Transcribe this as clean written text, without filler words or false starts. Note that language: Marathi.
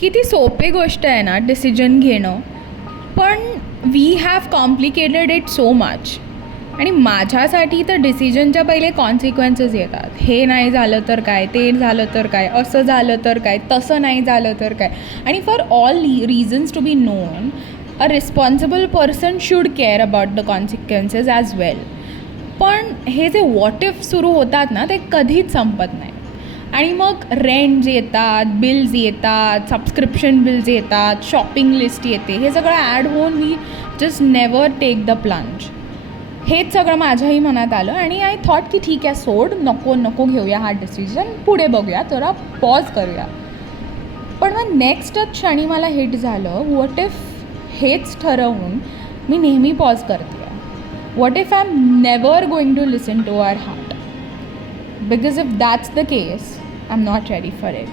किती सोपी गोष्ट आहे ना डिसिजन घेणं, पण we have complicated it so much. आणि माझ्यासाठी तर डिसिजनच्या पहिले कॉन्सिक्वेन्सेस येतात. हे नाही झालं तर काय, ते झालं तर काय, असं झालं तर काय, तसं नाही झालं तर काय. आणि for all reasons to be known, a responsible person should care about the consequences as well. पण हे जे वॉट इफ सुरू होतात ना, ते कधीच संपत नाही. आणि मग रेंट येतात, बिल्स येतात, सबस्क्रिप्शन बिल्स येतात, शॉपिंग लिस्ट येते, हे सगळं ॲड होऊन we just never take the plunge. हेच सगळं माझ्याही मनात आलं आणि आय थॉट की ठीक आहे, सोड, नको घेऊया हा डिसिजन, पुढे बघूया, जरा पॉज करूया. पण मग नेक्स्टच क्षणी मला हिट झालं, व्हॉट इफ हेच ठरवून मी नेहमी पॉज करते. What if I am never going to listen to our heart? Because if that's the case, I am not ready for it.